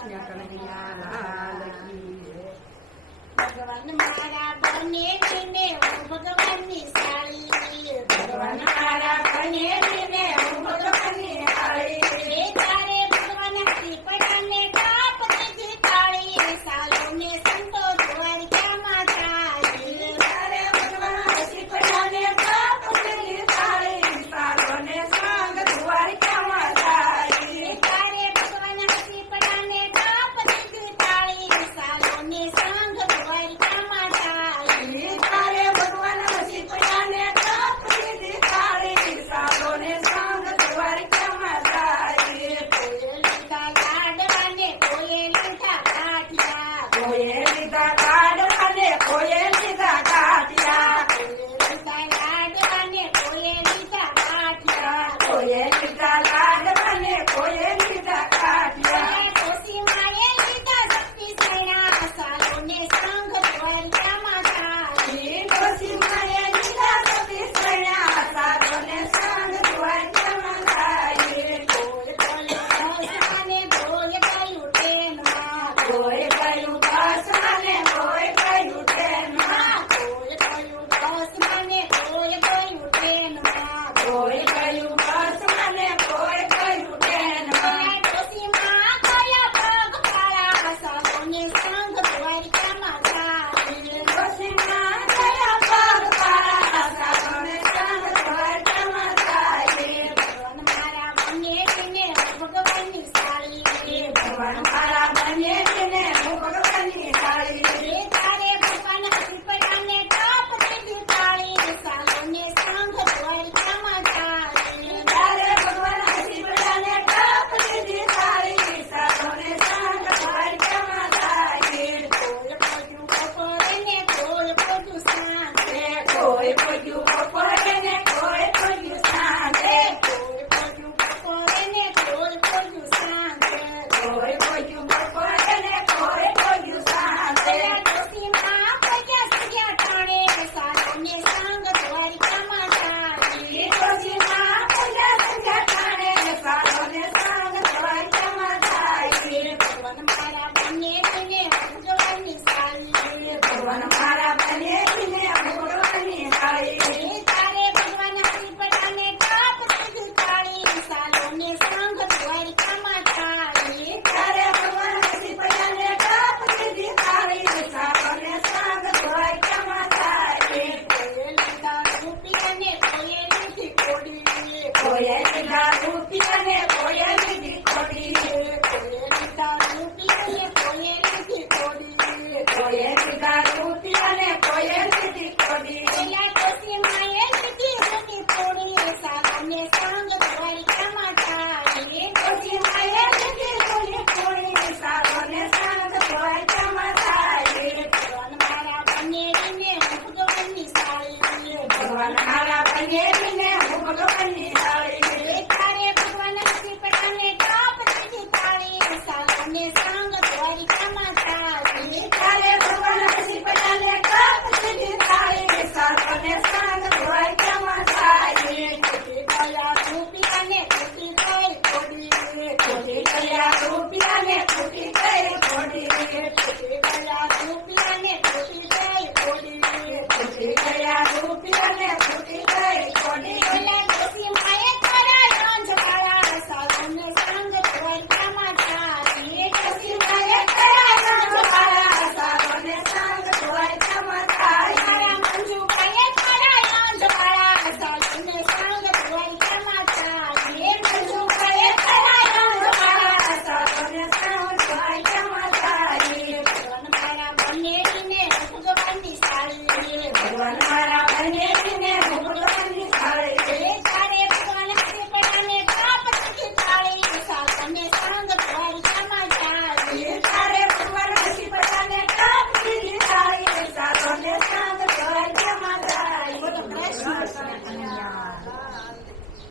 કૃષ્ણ કનૈયા લાલ કી જય. ભગવાન મારા બને ને હું ભગવાનની સાળી. ભગવાન મારા બને ને હું ભગવાનની સાળી. તારે ભગવાન શ્રીપડાને કાપ દીધી તાળી. સાલોને સંતો દ્વારકામાં જાય. તારે ભગવાન શ્રીપડાને કાપ દીધી તાળી. સાલોને સંગ દ્વારકામાં જાય. તારે ભગવાન શ્રીપડાને કાપ દીધી તાળી. સાલોને સંગ દ્વારકામાં જાય. તારે ભગવાન શ્રીપડાને કાપ દીધી તાળી. સાલોને સંગ દ્વારકામાં જાય. કોઈએ લીધા લાડવાને કોઈએ લીધા કાઠિયા. કોઈએ લીધા લાડવાને કોઈએ લીધા ગાંઠિયા. કોઈએ લીધા લાડવાને કોઈએ લીધા કાઠિયા. કોઈએ લીધા લાડવાને કોઈએ લીધા ગાંઠિયા. ડોશીમાએ લીધા શક્તિ સૈણા. સાલોને સંગ દ્વારકામાં જાય. ડોશીમાએ લીધા સતી સૈણા. સાલોને સંગ દ્વારકામાં જાય. કોઈ ગયું બસમાં કોઈ ગયું ટ્રેનમાં. કોઈ ગયું બસમાં ને કોઈ ગયું ટ્રેનમાં. કોઈ ગયું બસમાં કોઈ ગયું ટ્રેનમાં. કોઈ ગયું બસમાં ને કોઈ ગયું ટ્રેનમાં. ડોશીમા ગયા પગપાળા. સાલોને સંગ દ્વારકામાં જાય. ડોશીમા ગયા પગપાળા. સાલોને સંગ દ્વારકામાં જાય. ભગવાન મારા બને ને ભગવાનની સાળી. ભગવાન મારા બને ને હું ભગવાનની સાળી. તારે ભગવાન શ્રીપડાને કાપ દીધી તાળી. સાલોને સંગ દ્વારકામાં જાય. તારે ભગવાન શ્રીપડાને કાપ દીધી તાળી. સાલોને સંગ દ્વારકામાં જાય. કોઈ પડ્યું બપોરે ને કોઈ પડ્યું સાંજે. કોઈ પડ્યું બપોરે ને કોઈ પડ્યું સાંજે. કોઈ પડ્યું બપોરે ને કોઈ પડ્યું સાંજે. કોઈ પડ્યું બપોરે ને કોઈ પડ્યું સાંજે. ડોશીમા પગ્યા સગ્યા ટાણે. સાલોને સંગ દ્વારકામાં જાય. ડોશીમા પગ્યા સગ્યા ટાણે. સાલોને સંગ દ્વારકામાં જાય. ભગવાન મારા બને ને ભગવાનની સાળી. ભગવાન મારા બને ને હું ભગવાનની સાળી. તારે ભગવાન શ્રીપડાને કાપ દીધી તાળી. સાલોને સંગ દ્વારકામાં જાય. તારે ભગવાન શ્રીપડાને કાપ દીધી તાળી. સાલોને સંગ દ્વારકામાં જાય. કોઈએ લીધા રૂપિયા ને કોઈએ લીધી કોડી. કોઈએ લીધા રૂપિયા ને કોઈએ લીધી કોડી. કોઈએ લીધા રૂપિયા ને કોઈએ લીધી કોડી. કોઈએ લીધા રૂપિયા ને કોઈએ લીધી કોડી. પેલા ડોશીમાએ લીધી રૂપી કોડી. સાલોને સંગ દ્વારકામાં જાય. ડોશીમાએ લીધી રૂપી કોડી. સાલોને સંગ દ્વારકામાં જાય. ભગવાન મારા બને ને ભગવાનની સાળી. ભગવાન મારા બને ને હું ભગવાનની સાળી. તારે ભગવાન શ્રીપડાને કાપ દીધી તાળી. સાલોને સંગ દ્વારકામાં જાય. તારે ભગવાન શ્રીપડાને કાપ દીધી તાળી. સાલોને સંગ દ્વારકામાં જાય. ખૂટી ગયા રૂપિયા ને ખૂટી ગઈ કોડી. ખૂટી ગયા રૂપિયા ને ખૂટી ગઈ કોડી. ખૂટી ગયા રૂપિયા ને ખૂટી ગઈ કોડી. ખૂટી ગયા રૂપિયા ને ખૂટી ગઈ કોડી. પેલા ડોશીમાએ કરાયો અંજવાળા. સાલોને સંગ દ્વારકામાં જાય. ડોશીમાએ કયા રંગવાળા. સાલોને સંગ દ્વારકામાં જાય. મારા મંજુભાઈએ કરાયો અંજવાળા. સાલોને સંગ દ્વારકામાં જાય. મંજુભાઈએ કયા રંગવાળા. સાલોને સંગ દ્વારકામાં જાય. ભગવાન મારા બને ને ભગવાનની સાળી. ભગવાન